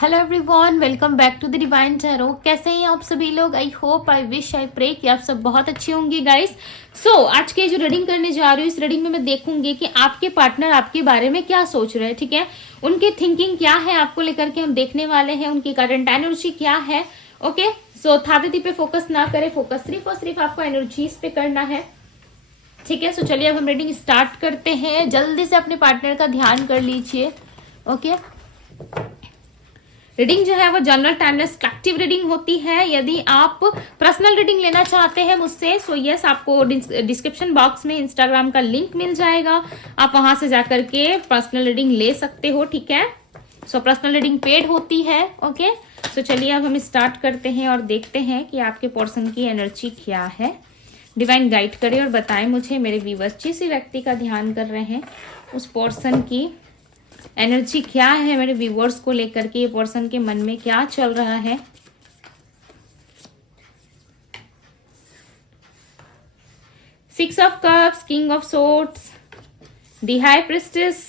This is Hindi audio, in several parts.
Hello everyone, welcome back to the divine tarot. कैसे हैं आप सभी लोग? I hope, I wish, I pray कि आप सब बहुत अच्छे होंगे गाइस। आज के जो रीडिंग करने जा रही हूँ, इस रीडिंग में मैं देखूंगी कि आपके पार्टनर आपके बारे में क्या सोच रहे हैं। ठीक है, उनकी थिंकिंग क्या है आपको लेकर के हम देखने वाले हैं, उनकी करंट एनर्जी क्या है। ओके, सो थादती पे फोकस ना करें, फोकस सिर्फ और सिर्फ आपको एनर्जीज पे करना है। ठीक है, चलिए अब हम रीडिंग स्टार्ट करते हैं। जल्दी से अपने पार्टनर का ध्यान कर लीजिए। ओके, रीडिंग जो है वो जनरल टाइमलेस कलेक्टिव रीडिंग होती है। यदि आप पर्सनल रीडिंग लेना चाहते हैं मुझसे, सो यस, आपको डिस्क्रिप्शन बॉक्स में इंस्टाग्राम का लिंक मिल जाएगा, आप वहां से जाकर के पर्सनल रीडिंग ले सकते हो। ठीक है, पर्सनल रीडिंग पेड होती है। ओके, चलिए अब हम स्टार्ट करते हैं और देखते हैं कि आपके पर्सन की एनर्जी क्या है। डिवाइन गाइड करे और बताएं मुझे मेरे व्यूअर्स, जिस व्यक्ति का ध्यान कर रहे हैं उस पर्सन की एनर्जी क्या है, मेरे व्यूअर्स को लेकर के ये पर्सन के मन में क्या चल रहा है। Six of cups, king of swords, the high priestess,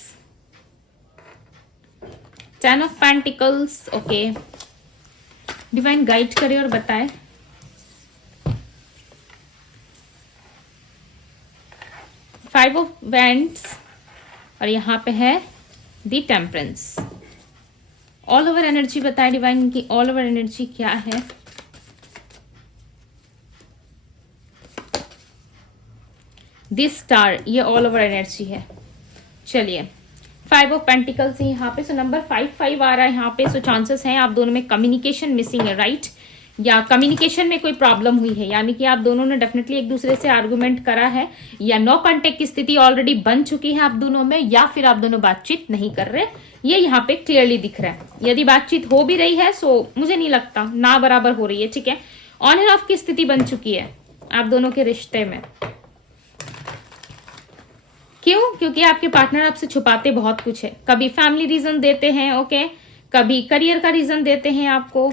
10 of pentacles. Okay, divine guide करे और बताए। फाइव ऑफ वैंड्स और यहाँ पे है दी टेम्परेंस। ऑल ओवर एनर्जी बताए डिवाइन की, ऑल ओवर एनर्जी क्या है। दिस स्टार, ये ऑल ओवर एनर्जी है। चलिए, 5 ऑफ पेंटिकल्स यहाँ पे, नंबर 5 आ रहा है यहाँ पे। चांसेस हैं आप दोनों में कम्युनिकेशन मिसिंग है, राइट, या कम्युनिकेशन में कोई प्रॉब्लम हुई है, यानी कि आप दोनों ने डेफिनेटली एक दूसरे से आर्गुमेंट करा है, या नो कांटेक्ट की स्थिति ऑलरेडी बन चुकी है आप दोनों में, या फिर आप दोनों बातचीत नहीं कर रहे। ये यहाँ पे क्लियरली दिख रहा है। यदि बातचीत हो भी रही है, मुझे नहीं लगता ना बराबर हो रही है। ठीक है, ऑन एंड ऑफ की स्थिति बन चुकी है आप दोनों के रिश्ते में। क्यों? क्योंकि आपके पार्टनर आपसे छुपाते बहुत कुछ है। कभी फैमिली रीजन देते हैं, ओके, कभी करियर का रीजन देते हैं आपको।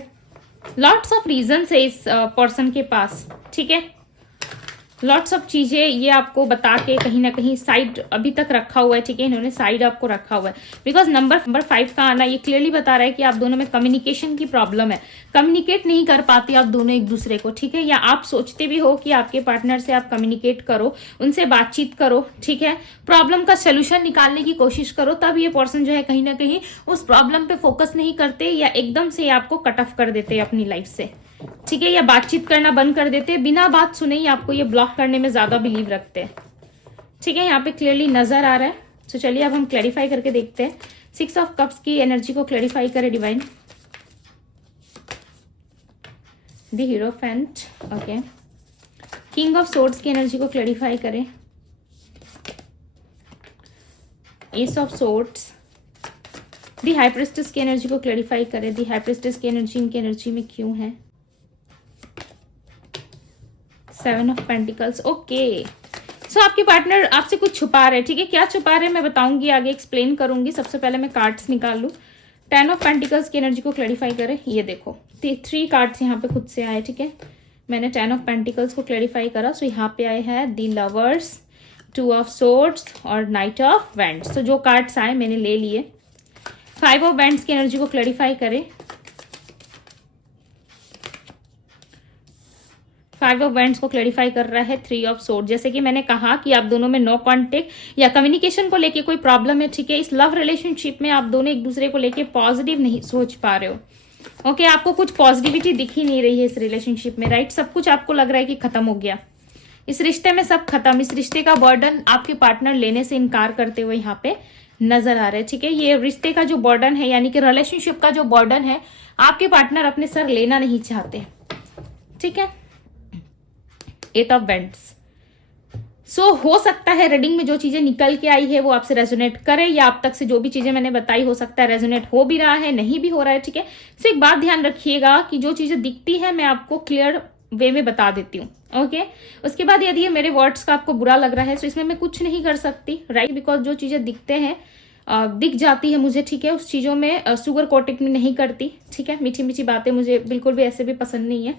लॉट्स ऑफ रीजंस है इस पर्सन के पास। ठीक है, लॉट्स ऑफ चीजें ये आपको बता के कहीं ना कहीं साइड अभी तक रखा हुआ है। ठीक है, इन्होंने साइड आपको रखा हुआ है, बिकॉज नंबर 5 का आना ये क्लियरली बता रहा है कि आप दोनों में कम्युनिकेशन की प्रॉब्लम है। कम्युनिकेट नहीं कर पाते आप दोनों एक दूसरे को। ठीक है, या आप सोचते भी हो कि आपके पार्टनर से आप कम्युनिकेट करो, उनसे बातचीत करो। ठीक है, प्रॉब्लम का सोल्यूशन निकालने की कोशिश करो, तब ये पर्सन जो है कहीं ना कहीं उस प्रॉब्लम पे फोकस नहीं करते, या एकदम से आपको कट ऑफ कर देते अपनी लाइफ से। ठीक है, या बातचीत करना बंद कर देते, बिना बात सुने ही आपको ये ब्लॉक करने में ज्यादा बिलीव रखते हैं। ठीक है, यहाँ पे क्लियरली नजर आ रहा है। चलिए अब हम क्लैरिफाई करके देखते हैं। 6 ऑफ कप्स की एनर्जी को क्लैरिफाई करे divine. The hierophant, okay, king of swords की एनर्जी को क्लैरिफाई करे। Ace of swords, the high priestess की एनर्जी को क्लैरिफाई करे। द हाई प्रिस्टेस की एनर्जी इनकी एनर्जी में क्यों है। 7 ऑफ पेंटिकल्स। ओके, आपके पार्टनर आपसे कुछ छुपा रहे हैं। ठीक है, क्या छुपा रहे हैं मैं बताऊंगी, आगे एक्सप्लेन करूंगी। सबसे पहले मैं कार्ड्स निकाल लूं। 10 ऑफ पेंटिकल्स की एनर्जी को क्लैरिफाई करें। ये देखो 3 कार्ड्स यहाँ पे खुद से आए। ठीक है, मैंने 10 ऑफ पेंटिकल्स को क्लैरिफाई करा। यहाँ पे आए हैं द लवर्स, 2 ऑफ सोर्ड्स और नाइट ऑफ वैंड्स। जो कार्ड्स आए मैंने ले लिए। 5 ऑफ वैंड्स की एनर्जी को क्लैरिफाई करें। 5 ऑफ वैंड्स को क्लैरिफाई कर रहा है 3 ऑफ सोर्ड। जैसे कि मैंने कहा कि आप दोनों में नो कॉन्टेक्ट या कम्युनिकेशन को लेके कोई प्रॉब्लम है। ठीक है, इस लव रिलेशनशिप में आप दोनों एक दूसरे को लेके पॉजिटिव नहीं सोच पा रहे हो। ओके, आपको कुछ पॉजिटिविटी दिख ही नहीं रही है इस रिलेशनशिप में, राइट। सब कुछ आपको लग रहा है कि खत्म हो गया, इस रिश्ते में सब खत्म। इस रिश्ते का बर्डन आपके पार्टनर लेने से इनकार करते हुए यहाँ पे नजर आ रहे हैं। ठीक है, ये रिश्ते का जो बर्डन है, यानी कि रिलेशनशिप का जो बर्डन है, आपके पार्टनर अपने सर लेना नहीं चाहते। ठीक है, 8 ऑफ वैंड्स। हो सकता है रीडिंग में जो चीजें निकल के आई है वो आपसे रेजोनेट करे, या आप तक से जो भी चीजें मैंने बताई हो सकता है रेजोनेट हो भी रहा है, नहीं भी हो रहा है। ठीक है, एक बात ध्यान रखिएगा कि जो चीजें दिखती है मैं आपको क्लियर वे में बता देती हूँ। ओके, उसके बाद यदि ये मेरे वर्ड्स का आपको बुरा लग रहा है तो इसमें मैं कुछ नहीं कर सकती, राइट, बिकॉज जो चीजें दिखते हैं दिख जाती है मुझे। ठीक है, उस चीजों में सुगर कोटिंग नहीं करती। ठीक है, मीठी मीठी बातें मुझे बिल्कुल भी ऐसे भी पसंद नहीं है।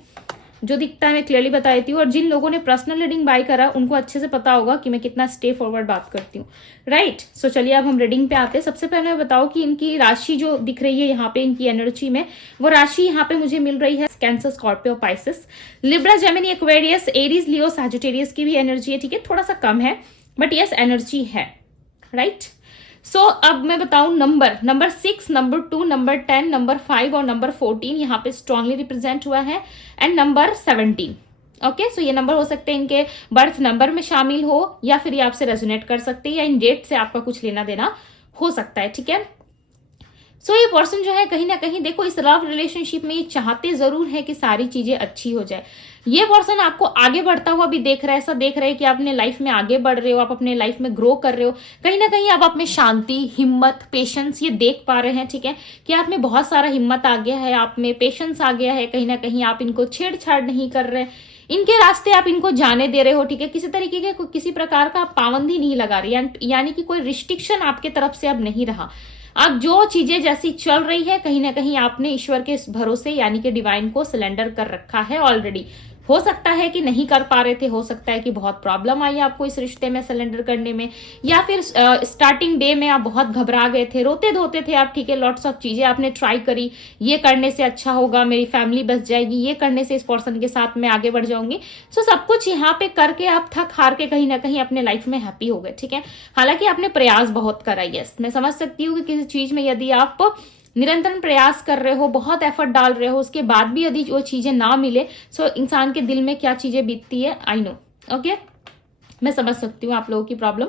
जो दिखता है मैं क्लियरली बता देती हूँ। और जिन लोगों ने पर्सनल रीडिंग बाय करा उनको अच्छे से पता होगा कि मैं कितना स्टे फॉरवर्ड बात करती हूँ, राइट। सो चलिए अब हम रीडिंग पे आते हैं। सबसे पहले मैं बताऊँ कि इनकी राशि जो दिख रही है यहाँ पे इनकी एनर्जी में, वो राशि यहाँ पे मुझे मिल रही है Cancer, Scorpio, Pisces, Libra, Gemini, Aquarius, Aries, Leo, Sagittarius की भी एनर्जी है, ठीक है। थोड़ा सा कम है बट यस एनर्जी है, राइट। सो अब मैं बताऊं नंबर 6, नंबर 2, नंबर 10, नंबर 5 और नंबर 14 यहाँ पे स्ट्रांगली रिप्रेजेंट हुआ है, एंड नंबर 17। ओके, सो ये नंबर हो सकते हैं इनके बर्थ नंबर में शामिल हो, या फिर ये आपसे रेजोनेट कर सकते हैं, या इन डेट से आपका कुछ लेना देना हो सकता है, ठीक है। सो ये पर्सन जो है कहीं ना कहीं देखो इस लव रिलेशनशिप में ये चाहते जरूर है कि सारी चीजें अच्छी हो जाए। ये पर्सन आपको आगे बढ़ता हुआ भी देख रहा है, ऐसा देख रहा है कि आप अपने लाइफ में आगे बढ़ रहे हो, आप अपने लाइफ में ग्रो कर रहे हो। कहीं ना कहीं आप में शांति, हिम्मत, पेशेंस ये देख पा रहे हैं, ठीक है, कि आप में बहुत सारा हिम्मत आ गया है, आप में पेशेंस आ गया है। कहीं ना कहीं आप इनको छेड़छाड़ नहीं कर रहे, इनके रास्ते आप इनको जाने दे रहे हो, ठीक है। किसी तरीके के किसी प्रकार का पाबंदी नहीं लगा रही, यानी कि कोई रिस्ट्रिक्शन आपके तरफ से अब नहीं रहा। अब जो चीजें जैसी चल रही है कहीं ना कहीं आपने ईश्वर के भरोसे यानी कि डिवाइन को सिलेंडर कर रखा है ऑलरेडी। हो सकता है कि नहीं कर पा रहे थे, हो सकता है कि बहुत प्रॉब्लम आई आपको इस रिश्ते में सिलेंडर करने में, या फिर स्टार्टिंग डे में आप बहुत घबरा गए थे, रोते धोते थे आप, ठीक है। लॉट्स ऑफ चीजें आपने ट्राई करी, ये करने से अच्छा होगा, मेरी फैमिली बच जाएगी, ये करने से इस पर्सन के साथ मैं आगे बढ़ जाऊंगी। सो सब कुछ यहाँ पे करके आप थक हार के कहीं ना कहीं अपने लाइफ में हैप्पी हो गए, ठीक है। हालांकि आपने प्रयास बहुत करा, यस मैं समझ सकती हूँ कि किसी चीज में यदि आप निरंतर प्रयास कर रहे हो, बहुत एफर्ट डाल रहे हो, उसके बाद भी यदि वो चीजें ना मिले, सो इंसान के दिल में क्या चीजें बीतती है, आई नो, ओके। मैं समझ सकती हूँ आप लोगों की प्रॉब्लम,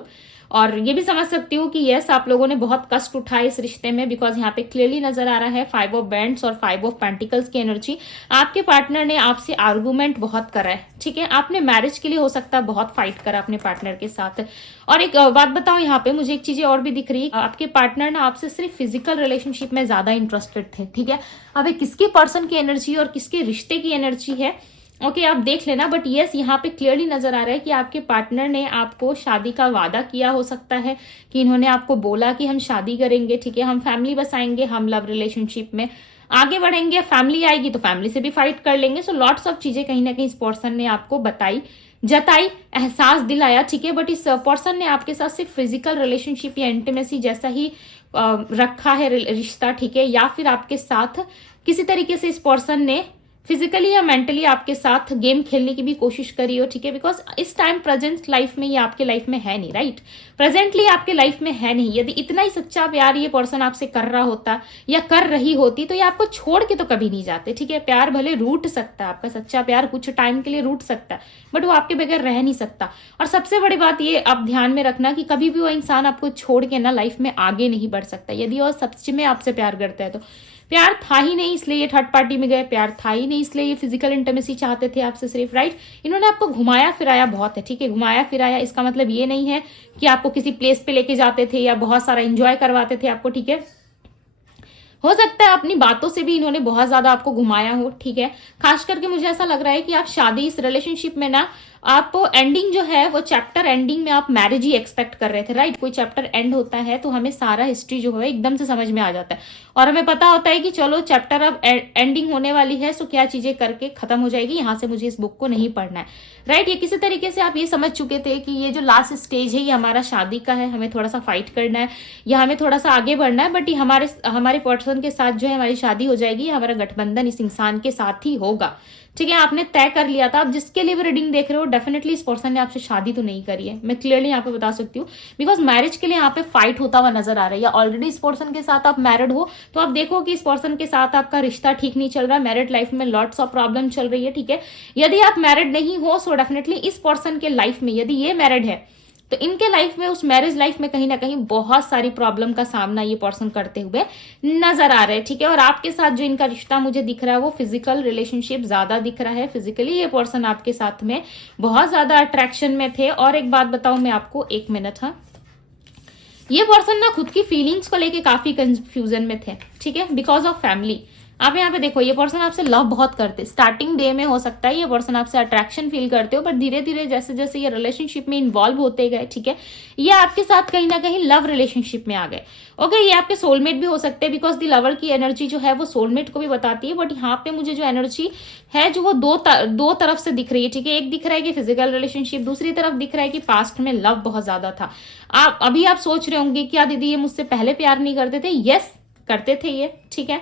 और ये भी समझ सकती हूँ कि यस आप लोगों ने बहुत कष्ट उठाए इस रिश्ते में, बिकॉज यहाँ पे क्लियरली नजर आ रहा है 5 ऑफ बैंड्स और 5 ऑफ पेंटिकल्स की एनर्जी। आपके पार्टनर ने आपसे आर्गुमेंट बहुत करा है, ठीक है। आपने मैरिज के लिए हो सकता है बहुत फाइट करा अपने पार्टनर के साथ। और एक बात बताओ, यहाँ पे मुझे एक चीजें और भी दिख रही है, आपके पार्टनर ना आपसे सिर्फ फिजिकल रिलेशनशिप में ज्यादा इंटरेस्टेड थे, ठीक है। अब ये किसके पर्सन की एनर्जी और किसके रिश्ते की एनर्जी है, ओके आप देख लेना। बट यस यहाँ पे क्लियरली नजर आ रहा है कि आपके पार्टनर ने आपको शादी का वादा किया, हो सकता है कि इन्होंने आपको बोला कि हम शादी करेंगे, ठीक है, हम फैमिली बसाएंगे, हम लव रिलेशनशिप में आगे बढ़ेंगे, फैमिली आएगी तो फैमिली से भी फाइट कर लेंगे। सो लॉट्स ऑफ चीजें कहीं ना कहीं इस पर्सन ने आपको बताई, जताई, एहसास दिलाया, ठीक है। बट इस पर्सन ने आपके साथ सिर्फ फिजिकल रिलेशनशिप या इंटीमेसी जैसा ही रखा है रिश्ता, ठीक है, या फिर आपके साथ किसी तरीके से इस पर्सन ने फिजिकली या मेंटली आपके साथ गेम खेलने की भी कोशिश करी हो, ठीक है। बिकॉज इस टाइम प्रेजेंट लाइफ में ये आपके लाइफ में है नहीं, राइट, प्रेजेंटली आपके लाइफ में है नहीं। यदि इतना ही सच्चा प्यार ये पर्सन आपसे कर रहा होता या कर रही होती तो ये आपको छोड़ के तो कभी नहीं जाते, ठीक है। प्यार भले रूठ सकता है, आपका सच्चा प्यार कुछ टाइम के लिए रूठ सकता है, बट वो आपके बगैर रह नहीं सकता। और सबसे बड़ी बात ये आप ध्यान में रखना कि कभी भी वो इंसान आपको छोड़ के ना लाइफ में आगे नहीं बढ़ सकता, यदि वो सच में आपसे प्यार करता है तो। प्यार था ही नहीं इसलिए ये थर्ड पार्टी में गए, प्यार था ही नहीं इसलिए ये फिजिकल इंटीमेसी चाहते थे आपसे सिर्फ, राइट। इन्होंने आपको घुमाया फिराया बहुत है, ठीक है। घुमाया फिराया इसका मतलब ये नहीं है कि आपको किसी प्लेस पे लेके जाते थे या बहुत सारा एंजॉय करवाते थे आपको, ठीक है। हो सकता है अपनी बातों से भी इन्होंने बहुत ज्यादा आपको घुमाया हो, ठीक है। खास करके मुझे ऐसा लग रहा है कि आप शादी इस रिलेशनशिप में ना आप एंडिंग जो है वो चैप्टर एंडिंग में आप मैरिज ही एक्सपेक्ट कर रहे थे, राइट। कोई चैप्टर एंड होता है तो हमें सारा हिस्ट्री जो है एकदम से समझ में आ जाता है और हमें पता होता है कि चलो चैप्टर अब एंडिंग होने वाली है, सो क्या चीजें करके खत्म हो जाएगी, यहाँ से मुझे इस बुक को नहीं पढ़ना है, राइट। ये किसी तरीके से आप ये समझ चुके थे कि ये जो लास्ट स्टेज है ये हमारा शादी का है, हमें थोड़ा सा फाइट करना है या हमें थोड़ा सा आगे बढ़ना है, बट ये हमारे पर्सन के साथ जो है हमारी शादी हो जाएगी, हमारा गठबंधन इस इंसान के साथ ही होगा, ठीक है। आपने तय कर लिया था। अब जिसके लिए भी रीडिंग देख रहे हो डेफिनेटली इस पर्सन ने आपसे शादी तो नहीं करी है, मैं क्लियरली यहाँ पे बता सकती हूँ, बिकॉज मैरिज के लिए यहाँ पे फाइट होता हुआ नजर आ रहा है। या ऑलरेडी इस पर्सन के साथ आप मैरिड हो तो आप देखो कि इस पर्सन के साथ आपका रिश्ता ठीक नहीं चल रहा है, मैरिड लाइफ में लॉट्स ऑफ प्रॉब्लम चल रही है, ठीक है। यदि आप मैरिड नहीं हो सो डेफिनेटली इस पर्सन के लाइफ में, यदि ये मैरिड है तो इनके लाइफ में, उस मैरिज लाइफ में कहीं ना कहीं बहुत सारी प्रॉब्लम का सामना ये पर्सन करते हुए नजर आ रहे हैं, ठीक है। और आपके साथ जो इनका रिश्ता मुझे दिख रहा है वो फिजिकल रिलेशनशिप ज्यादा दिख रहा है, फिजिकली ये पर्सन आपके साथ में बहुत ज्यादा अट्रैक्शन में थे। और एक बात बताऊं मैं आपको, 1 मिनट, हाँ, ये पर्सन ना खुद की फीलिंग्स को लेके काफी कंफ्यूजन में थे, ठीक है, बिकॉज ऑफ फैमिली। आप यहाँ पे देखो, ये पर्सन आपसे लव बहुत करते, स्टार्टिंग डे में हो सकता है ये पर्सन आपसे अट्रैक्शन फील करते हो, बट धीरे धीरे जैसे जैसे ये रिलेशनशिप में इन्वॉल्व होते गए, ठीक है, ये आपके साथ कहीं ना कहीं लव रिलेशनशिप में आ गए। ओके, ये आपके सोलमेट भी हो सकते हैं, बिकॉज द लवर की एनर्जी जो है वो सोलमेट को भी बताती है, बट यहाँ पे मुझे जो एनर्जी है जो वो दो तरफ से दिख रही है, ठीक है। एक दिख रहा है कि फिजिकल रिलेशनशिप, दूसरी तरफ दिख रहा है कि पास्ट में लव बहुत ज्यादा था। आप सोच रहे होंगे क्या दीदी ये मुझसे पहले प्यार नहीं करते थे? यस, करते थे ये, ठीक है,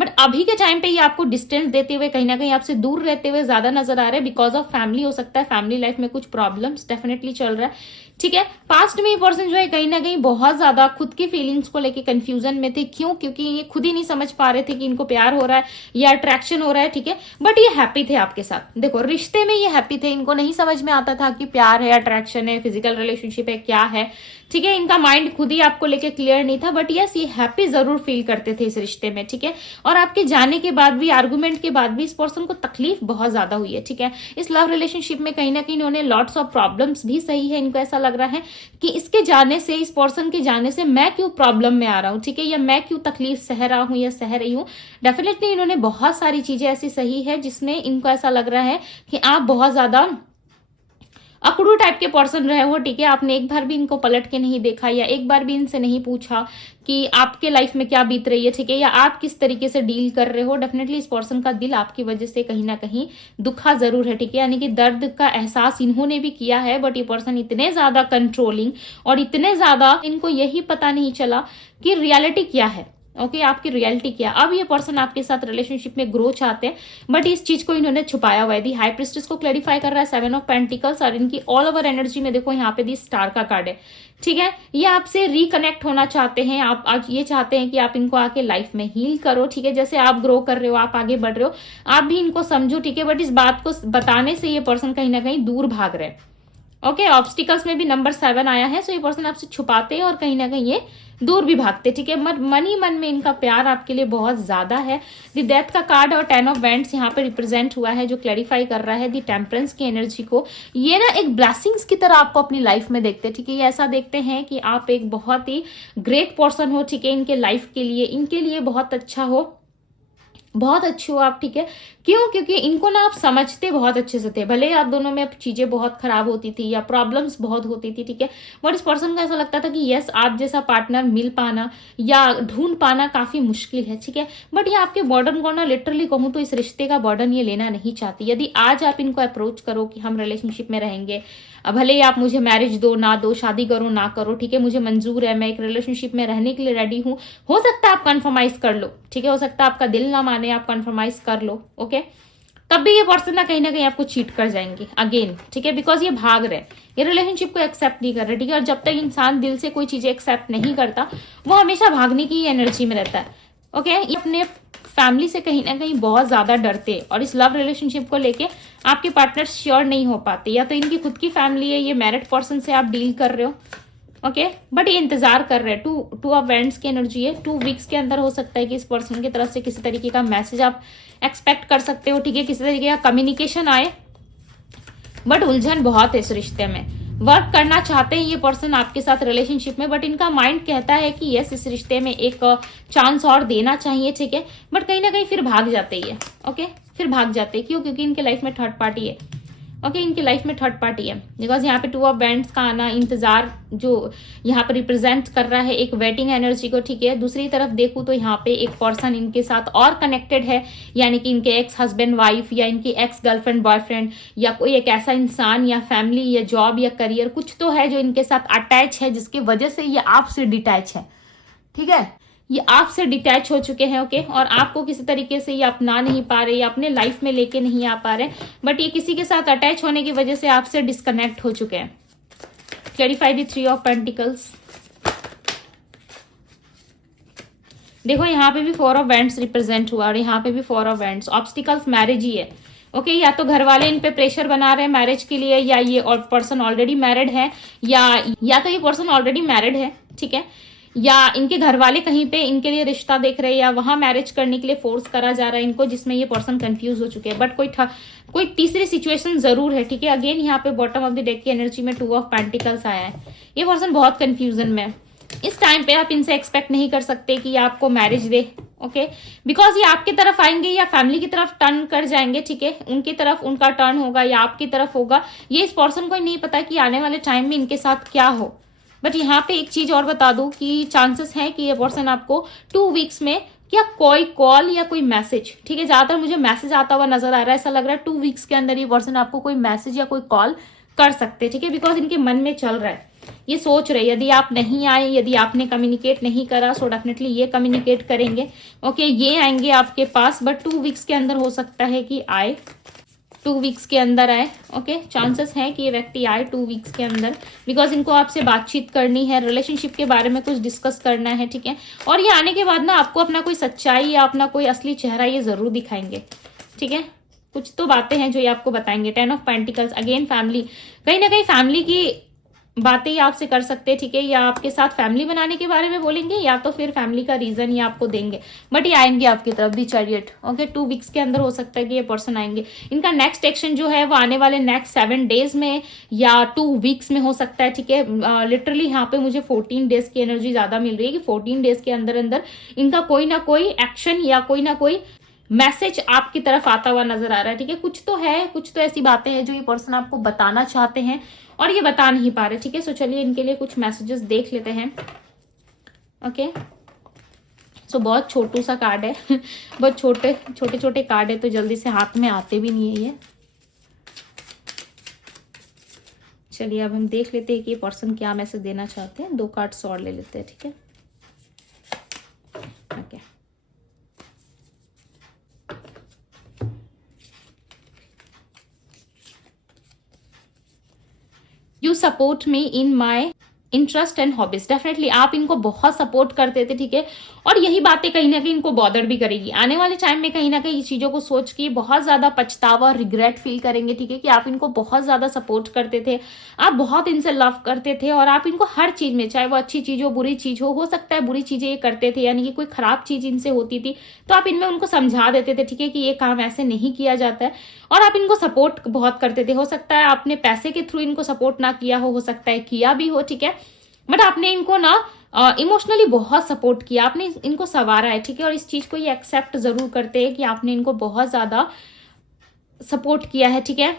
बट अभी के टाइम पे ये आपको डिस्टेंस देते हुए, कहीं ना कहीं आपसे दूर रहते हुए ज्यादा नजर आ रहे हैं, बिकॉज ऑफ फैमिली हो सकता है, फैमिली लाइफ में कुछ प्रॉब्लम्स डेफिनेटली चल रहा है, ठीक है। पास्ट में ये पर्सन जो है कहीं ना कहीं बहुत ज्यादा खुद की फीलिंग्स को लेके कंफ्यूजन में थे। क्यों? क्योंकि ये खुद ही नहीं समझ पा रहे थे कि इनको प्यार हो रहा है या अट्रैक्शन हो रहा है, ठीक है, बट ये हैप्पी थे आपके साथ। देखो, रिश्ते में ये हैप्पी थे, इनको नहीं समझ में आता था कि प्यार है, अट्रैक्शन है, फिजिकल रिलेशनशिप है, क्या है, ठीक है। इनका माइंड खुद ही आपको लेके क्लियर नहीं था, बट यस, ये हैप्पी जरूर फील करते थे इस रिश्ते में, ठीक है। और आपके जाने के बाद भी, आर्गुमेंट के बाद भी इस पर्सन को तकलीफ बहुत ज्यादा हुई है, ठीक है। इस लव रिलेशनशिप में कहीं ना कहीं इन्होंने लॉट्स ऑफ प्रॉब्लम्स भी सही है। इनको ऐसा लग रहा है कि इसके जाने से, इस पर्सन के जाने से मैं क्यों प्रॉब्लम में आ रहा हूं, ठीक है, या मैं क्यों तकलीफ सह रहा हूं या सह रही हूं। डेफिनेटली इन्होंने बहुत सारी चीजें ऐसी सही है जिसमें इनको ऐसा लग रहा है कि आप बहुत ज्यादा अकड़ू टाइप के पर्सन रहे हो, ठीक है। आपने एक बार भी इनको पलट के नहीं देखा या एक बार भी इनसे नहीं पूछा कि आपके लाइफ में क्या बीत रही है, ठीक है, या आप किस तरीके से डील कर रहे हो। डेफिनेटली इस पर्सन का दिल आपकी वजह से कहीं ना कहीं दुखा जरूर है, ठीक है, यानी कि दर्द का एहसास इन्होंने भी किया है, बट ये पर्सन इतने ज्यादा कंट्रोलिंग और इतने ज्यादा, इनको यही पता नहीं चला कि रियलिटी क्या है। ओके, आपकी रियलिटी क्या। अब ये पर्सन आपके साथ रिलेशनशिप में ग्रो चाहते हैं, बट इस चीज को इन्होंने छुपाया हुआ है। दी हाई प्रिस्टेस को क्लैरिफाई कर रहा है 7 ऑफ पेंटिकल्स, और इनकी ऑल ओवर एनर्जी में देखो यहाँ पे दी स्टार का कार्ड है, ठीक है। ये आपसे रिकनेक्ट होना चाहते हैं, आप आज ये चाहते हैं कि आप इनको आके लाइफ में हील करो, ठीक है। जैसे आप ग्रो कर रहे हो, आप आगे बढ़ रहे हो, आप भी इनको समझो, ठीक है, बट इस बात को बताने से ये पर्सन कहीं ना कहीं दूर भाग रहे हैं। ओके, ऑब्स्टिकल्स में भी नंबर 7 आया है, सो ये पर्सन आपसे छुपाते हैं और कहीं ना कहीं ये दूर भी भागते, ठीक है। मन ही मन में इनका प्यार आपके लिए बहुत ज्यादा है। द डेथ का कार्ड और 10 ऑफ वेंट्स यहाँ पे रिप्रेजेंट हुआ है, जो क्लैरिफाई कर रहा है द टेम्परेंस की एनर्जी को। ये ना एक ब्लेसिंग्स की तरह आपको अपनी लाइफ में देखते हैं, ठीक है। ये ऐसा देखते हैं कि आप एक बहुत ही ग्रेट पर्सन हो, ठीक है, इनके लाइफ के लिए, इनके लिए बहुत अच्छा हो, बहुत अच्छे हो आप, ठीक है। क्यों? क्योंकि इनको ना आप समझते बहुत अच्छे से थे, भले आप दोनों में चीजें बहुत खराब होती थी या प्रॉब्लम्स बहुत होती थी, ठीक है, बट इस पर्सन को ऐसा लगता था कि यस, आप जैसा पार्टनर मिल पाना या ढूंढ पाना काफी मुश्किल है, ठीक है। बट ये आपके बर्डन को ना, लिटरली कहूँ तो इस रिश्ते का बर्डन ये लेना नहीं चाहती। यदि आज आप इनको अप्रोच करो कि हम रिलेशनशिप में रहेंगे, भले ही आप मुझे मैरिज दो ना दो, शादी करो ना करो, ठीक है, मुझे मंजूर है, मैं एक रिलेशनशिप में रहने के लिए रेडी हूँ, हो सकता है आप कन्फर्माइज कर लो, ठीक है, हो सकता है आपका दिल ना माने, आप कन्फर्माइज कर लो, ओके, तब भी ये पर्सन ना कहीं आपको चीट कर जाएंगे अगेन, ठीक है, बिकॉज ये भाग रहे, ये रिलेशनशिप को एक्सेप्ट नहीं कर रहे, ठीक है। और जब तक इंसान दिल से कोई चीजें एक्सेप्ट नहीं करता, वो हमेशा भागने की एनर्जी में रहता है, ओके। ये अपने फैमिली से कहीं ना कहीं बहुत ज्यादा डरते, और इस लव रिलेशनशिप को लेके आपके पार्टनर श्योर नहीं हो पाते, या तो इनकी खुद की फैमिली है, ये मैरिड पर्सन से आप डील कर रहे हो, ओके, बट ये इंतजार कर रहे हैं। टू ऑफ वेंट्स की एनर्जी है, 2 वीक्स के अंदर हो सकता है कि इस पर्सन की तरफ से किसी तरीके का मैसेज आप एक्सपेक्ट कर सकते हो, ठीक है, किसी तरीके का कम्युनिकेशन आए, बट उलझन बहुत है इस रिश्ते में। वर्क करना चाहते हैं ये पर्सन आपके साथ रिलेशनशिप में, बट इनका माइंड कहता है कि यस, इस रिश्ते में एक चांस और देना चाहिए, ठीक है, बट कहीं ना कहीं फिर भाग जाते ही है, ओके, फिर भाग जाते हैं। क्यों? क्योंकि इनके लाइफ में थर्ड पार्टी है, ओके, इनकी लाइफ में थर्ड पार्टी है, बिकॉज यहाँ पे 2 ऑफ वेंट्स का आना इंतजार जो यहाँ पे रिप्रेजेंट कर रहा है एक वेटिंग एनर्जी को, ठीक है। दूसरी तरफ देखूँ तो यहाँ पे एक पर्सन इनके साथ और कनेक्टेड है, यानी कि इनके एक्स हस्बैंड वाइफ या इनकी एक्स गर्लफ्रेंड बॉयफ्रेंड या कोई एक ऐसा इंसान या फैमिली या जॉब या करियर कुछ तो है जो इनके साथ अटैच है, जिसकी वजह से ये आपसे डिटैच है, ठीक है, ये आपसे डिटैच हो चुके हैं, ओके, और आपको किसी तरीके से ये अपना नहीं पा रहे या अपने लाइफ में लेके नहीं आ पा रहे, बट ये किसी के साथ अटैच होने की वजह से आपसे डिस्कनेक्ट हो चुके हैं। Clarify the 3 of pentacles. देखो यहाँ पे भी 4 ऑफ वेंट्स रिप्रेजेंट हुआ और यहाँ पे भी 4 ऑफ वेंट्स। ऑब्स्टिकल्स मैरिज ही है, ओके, या तो घर वाले इन पे प्रेशर बना रहे हैं मैरिज के लिए, या ये पर्सन ऑलरेडी मैरिड है, या तो ये पर्सन ऑलरेडी मैरिड है, ठीक है, या इनके घर वाले कहीं पे इनके लिए रिश्ता देख रहे हैं, या वहां मैरिज करने के लिए फोर्स करा जा रहा है इनको, जिसमें ये पर्सन कंफ्यूज हो चुके हैं। बट कोई तीसरी सिचुएशन जरूर है, ठीक है। अगेन यहाँ पे बॉटम ऑफ द डेक की एनर्जी में 2 ऑफ पेंटिकल्स आया है, ये पर्सन बहुत कंफ्यूजन में है। इस टाइम पे आप इनसे एक्सपेक्ट नहीं कर सकते कि आपको मैरिज दे, ओके, बिकॉज ये आपकी तरफ आएंगे या फैमिली की तरफ टर्न कर जाएंगे, ठीक है, उनकी तरफ उनका टर्न होगा या आपकी तरफ होगा, ये इस पर्सन को नहीं पता कि आने वाले टाइम में इनके साथ क्या हो। बट यहाँ पे एक चीज और बता दूं कि चांसेस हैं कि ये पर्सन आपको 2 वीक्स में या कोई कॉल या कोई मैसेज, ठीक है, ज्यादातर मुझे मैसेज आता हुआ नजर आ रहा है, ऐसा लग रहा है 2 वीक्स के अंदर ये पर्सन आपको कोई मैसेज या कोई कॉल कर सकते हैं, ठीक है, बिकॉज इनके मन में चल रहा है, ये सोच रहे यदि आप नहीं आए, यदि आपने कम्युनिकेट नहीं करा, सो डेफिनेटली ये कम्युनिकेट करेंगे। ओके, ये आएंगे आपके पास, बट 2 वीक्स के अंदर हो सकता है कि आए, 2 वीक्स के अंदर आए। ओके, चांसेस है कि ये व्यक्ति आए 2 वीक्स के अंदर, बिकॉज इनको आपसे बातचीत करनी है, रिलेशनशिप के बारे में कुछ डिस्कस करना है, ठीक है, और ये आने के बाद ना आपको अपना कोई सच्चाई या अपना कोई असली चेहरा ये जरूर दिखाएंगे, ठीक है, कुछ तो बातें हैं जो ये आपको बताएंगे। 10 ऑफ पेंटिकल्स, अगेन फैमिली, कहीं ना कहीं फैमिली की बातें ये आपसे कर सकते हैं, ठीक है, या आपके साथ फैमिली बनाने के बारे में बोलेंगे या तो फिर फैमिली का रीजन ये आपको देंगे, बट ये आएंगे आपकी तरफ, दी चैरियट। ओके, 2 वीक्स के अंदर हो सकता है कि ये पर्सन आएंगे। इनका नेक्स्ट एक्शन जो है वो आने वाले नेक्स्ट 7 डेज में या 2 वीक्स में हो सकता है, ठीक है, लिटरली यहाँ पे मुझे 14 डेज की एनर्जी ज्यादा मिल रही है कि 14 डेज के अंदर अंदर इनका कोई ना कोई एक्शन या कोई ना कोई मैसेज आपकी तरफ आता हुआ नजर आ रहा है, ठीक है, कुछ तो है, कुछ तो ऐसी बातें हैं जो ये पर्सन आपको बताना चाहते हैं और ये बता नहीं पा रहे, ठीक है। सो चलिए इनके लिए कुछ मैसेजेस देख लेते हैं। ओके, सो बहुत छोटू सा कार्ड है बहुत छोटे छोटे कार्ड है, तो जल्दी से हाथ में आते भी नहीं है ये। चलिए अब हम देख लेते हैं कि ये पर्सन क्या मैसेज देना चाहते हैं। 2 कार्ड्स और ले लेते हैं, ठीक है। Okay, you support me in my interest and hobbies. Definitely आप इनको बहुत सपोर्ट करते थे, ठीक है, और यही बातें कहीं ना कहीं इनको बॉदर भी करेगी। आने वाले टाइम में कहीं ना कहीं चीजों को सोच के बहुत ज्यादा पछतावा और रिग्रेट फील करेंगे, ठीक है, कि आप इनको बहुत ज्यादा सपोर्ट करते थे, आप बहुत इनसे लव करते थे और आप इनको हर चीज में, चाहे वो अच्छी चीज हो बुरी चीज हो सकता है बुरी चीजें ये करते थे, यानी कि कोई खराब चीज इनसे होती थी तो आप इनमें उनको समझा देते थे, ठीक है, कि ये काम ऐसे नहीं किया जाता है, और आप इनको सपोर्ट बहुत करते थे। हो सकता है आपने पैसे के थ्रू इनको सपोर्ट ना किया हो सकता है किया भी हो, ठीक है, बट आपने इनको ना इमोशनली बहुत सपोर्ट किया, आपने इनको संवारा है, ठीक है, और इस चीज को ये एक्सेप्ट जरूर करते हैं कि आपने इनको बहुत ज्यादा सपोर्ट किया है, ठीक है।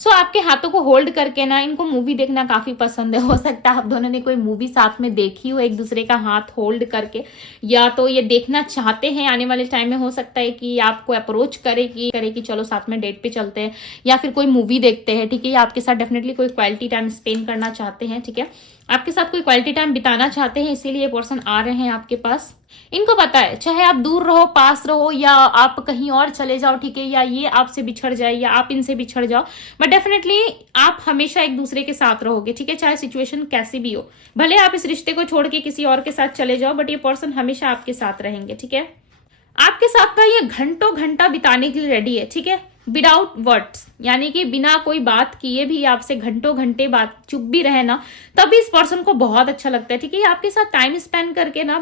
सो आपके हाथों को होल्ड करके ना इनको मूवी देखना काफी पसंद है। हो सकता है आप दोनों ने कोई मूवी साथ में देखी हो, एक दूसरे का हाथ होल्ड करके, या तो ये देखना चाहते हैं आने वाले टाइम में। हो सकता है कि आपको अप्रोच करे कि चलो साथ में डेट पे चलते हैं या फिर कोई मूवी देखते हैं, ठीक है, या आपके साथ डेफिनेटली कोई क्वालिटी टाइम स्पेंड करना चाहते हैं, ठीक है, आपके साथ कोई क्वालिटी टाइम बिताना चाहते हैं, इसीलिए पर्सन आ रहे हैं आपके पास। इनको पता है चाहे आप दूर रहो पास रहो या आप कहीं और चले जाओ, ठीक है, या ये आपसे बिछड़ जाए या आप इनसे बिछड़ जाओ, बट डेफिनेटली आप हमेशा एक दूसरे के साथ रहोगे, ठीक है, चाहे सिचुएशन कैसी भी हो, भले आप इस रिश्ते को छोड़ के किसी और के साथ चले जाओ, बट ये पर्सन हमेशा आपके साथ रहेंगे, ठीक है। आपके साथ ना ये घंटों घंटा बिताने के लिए रेडी है, ठीक है, विदाउट वर्ड्स, यानी कि बिना कोई बात किए भी आपसे घंटों घंटे बात चुप भी रहे ना, तभी इस पर्सन को बहुत अच्छा लगता है, ठीक है, आपके साथ टाइम स्पेंड करके ना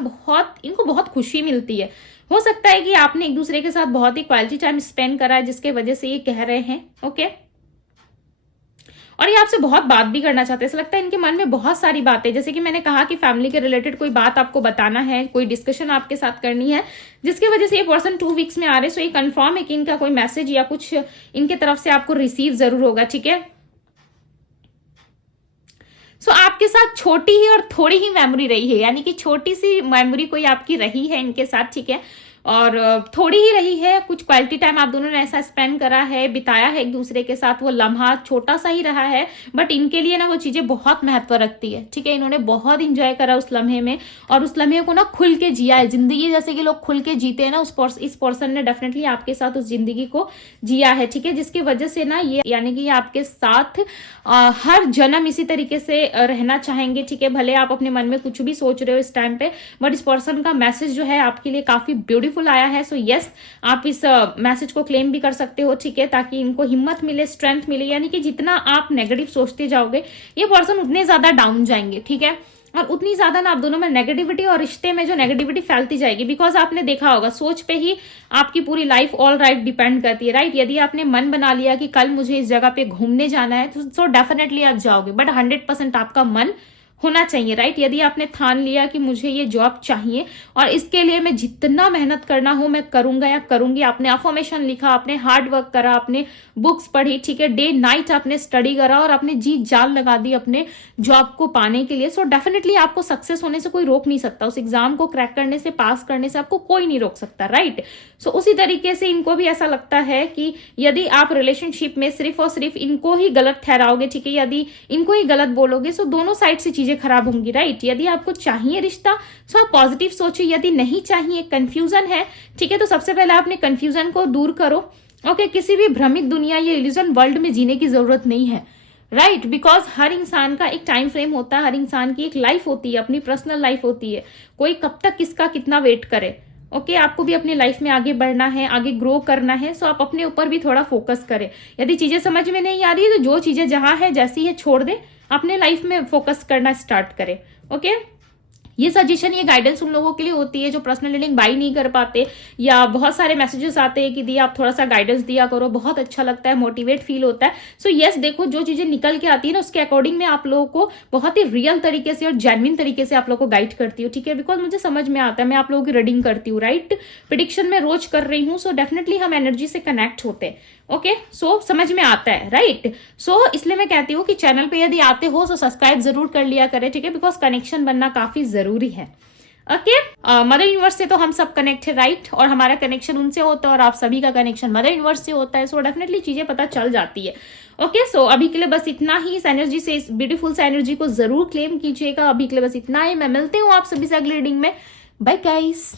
इनको बहुत खुशी मिलती है। हो सकता है कि आपने एक दूसरे के साथ बहुत ही क्वालिटी टाइम स्पेंड करा है जिसके वजह से ये कह रहे हैं। ओके, और ये आपसे बहुत बात भी करना चाहते हैं, ऐसा लगता है इनके मन में बहुत सारी बातें, जैसे कि मैंने कहा कि फैमिली के रिलेटेड कोई बात आपको बताना है, कोई डिस्कशन आपके साथ करनी है, जिसकी वजह से ये पर्सन 2 वीक्स में आ रहे हैं। सो ये कंफर्म है कि इनका कोई मैसेज या कुछ इनके तरफ से आपको रिसीव जरूर होगा, ठीक है। सो आपके साथ छोटी ही और थोड़ी ही मेमोरी रही है, यानी कि छोटी सी मेमोरी कोई आपकी रही है इनके साथ, ठीक है, और थोड़ी ही रही है, कुछ क्वालिटी टाइम आप दोनों ने ऐसा स्पेंड करा है, बिताया है एक दूसरे के साथ, वो लम्हा छोटा सा ही रहा है, बट इनके लिए ना वो चीजें बहुत महत्व रखती है, ठीक है, इन्होंने बहुत इंजॉय करा उस लम्हे में और उस लम्हे को ना खुल के जिया है। जिंदगी जैसे कि लोग खुल के जीते हैं ना, इस पर्सन ने डेफिनेटली आपके साथ उस जिंदगी को जिया है, ठीक है, जिसकी वजह से ना ये यानी कि आपके साथ हर जन्म इसी तरीके से रहना चाहेंगे, ठीक है, भले आप अपने मन में कुछ भी सोच रहे हो इस टाइम पे, बट इस पर्सन का मैसेज जो है आपके लिए काफी ब्यूटीफुल आया है। सो यस, आप इस मैसेज को क्लेम भी कर सकते हो, ठीक है, ताकि इनको हिम्मत मिले, स्ट्रेंथ मिले, यानी कि जितना आप नेगेटिव सोचते जाओगे ये पर्सन उतने ज्यादा डाउन जाएंगे, ठीक है, और उतनी ज्यादा ना आप दोनों में नेगेटिविटी और रिश्ते में जो नेगेटिविटी फैलती जाएगी, बिकॉज आपने देखा होगा सोच पे ही आपकी पूरी लाइफ ऑल राइट डिपेंड करती है, राइट। यदि आपने मन बना लिया कि कल मुझे इस जगह पे घूमने जाना है तो डेफिनेटली आप जाओगे, बट 100% आपका मन होना चाहिए, राइट। यदि आपने ठान लिया कि मुझे ये जॉब चाहिए और इसके लिए मैं जितना मेहनत करना हो मैं करूंगा या करूंगी, आपने अफर्मेशन लिखा, आपने हार्ड वर्क करा, आपने बुक्स पढ़ी, ठीक है, डे नाइट आपने स्टडी करा और आपने जी जान लगा दी अपने जॉब को पाने के लिए, सो डेफिनेटली आपको सक्सेस होने से कोई रोक नहीं सकता। उस एग्जाम को क्रैक करने से, पास करने से आपको कोई नहीं रोक सकता, राइट। सो उसी तरीके से इनको भी ऐसा लगता है कि यदि आप रिलेशनशिप में सिर्फ और सिर्फ इनको ही गलत ठहराओगे, ठीक है, यदि इनको ही गलत बोलोगे, सो दोनों साइड से चीजें खराब होंगी, राइट। यदि आपको चाहिए रिश्ता सो आप पॉजिटिव सोचिए, यदि नहीं चाहिए, कंफ्यूजन है, ठीक है, तो सबसे पहले आपने कंफ्यूजन को दूर करो। ओके, किसी भी भ्रमित दुनिया या इल्यूजन वर्ल्ड में जीने की जरूरत नहीं है, राइट। बिकॉज हर इंसान का एक टाइम फ्रेम होता है, हर इंसान की एक लाइफ होती है, अपनी पर्सनल लाइफ होती है। कोई कब तक किसका कितना वेट करे। ओके, आपको भी अपनी लाइफ में आगे बढ़ना है, आगे ग्रो करना है, सो आप अपने ऊपर भी थोड़ा फोकस करें। यदि चीजें समझ में नहीं आ रही है तो जो चीजें जहां है जैसी है छोड़ दे, अपने लाइफ में फोकस करना स्टार्ट करें। ओके, ये सजेशन, ये गाइडेंस उन लोगों के लिए होती है जो पर्सनल रीडिंग बाई नहीं कर पाते, या बहुत सारे मैसेजेस आते हैं कि दी आप थोड़ा सा गाइडेंस दिया करो, बहुत अच्छा लगता है, मोटिवेट फील होता है। सो यस, देखो जो चीजें निकल के आती है ना उसके अकॉर्डिंग मैं आप लोगों को बहुत ही रियल तरीके से और जेन्युइन तरीके से आप लोगों को गाइड करती हूँ, ठीक है, बिकॉज मुझे समझ में आता है, मैं आप लोगों की रीडिंग करती हूँ, राइट। प्रिडिक्शन में रोज कर रही हूँ, सो डेफिनेटली हम एनर्जी से कनेक्ट होते हैं। ओके, सो समझ में आता है, राइट। सो इसलिए मैं कहती हूँ कि चैनल पे यदि आते हो तो सब्सक्राइब जरूर कर लिया करें, ठीक है, बिकॉज कनेक्शन बनना काफी जरूरी है। ओके, मदर यूनिवर्स से तो हम सब कनेक्ट है, राइट, और हमारा कनेक्शन उनसे होता है और आप सभी का कनेक्शन मदर यूनिवर्स से होता है, सो डेफिनेटली चीजें पता चल जाती है। ओके, सो अभी के लिए बस इतना ही। इस एनर्जी से, इस ब्यूटीफुल से एनर्जी को जरूर क्लेम कीजिएगा। अभी के लिए बस इतना ही। मैं मिलती हूँ आप सभी से अगली रीडिंग में। Bye guys.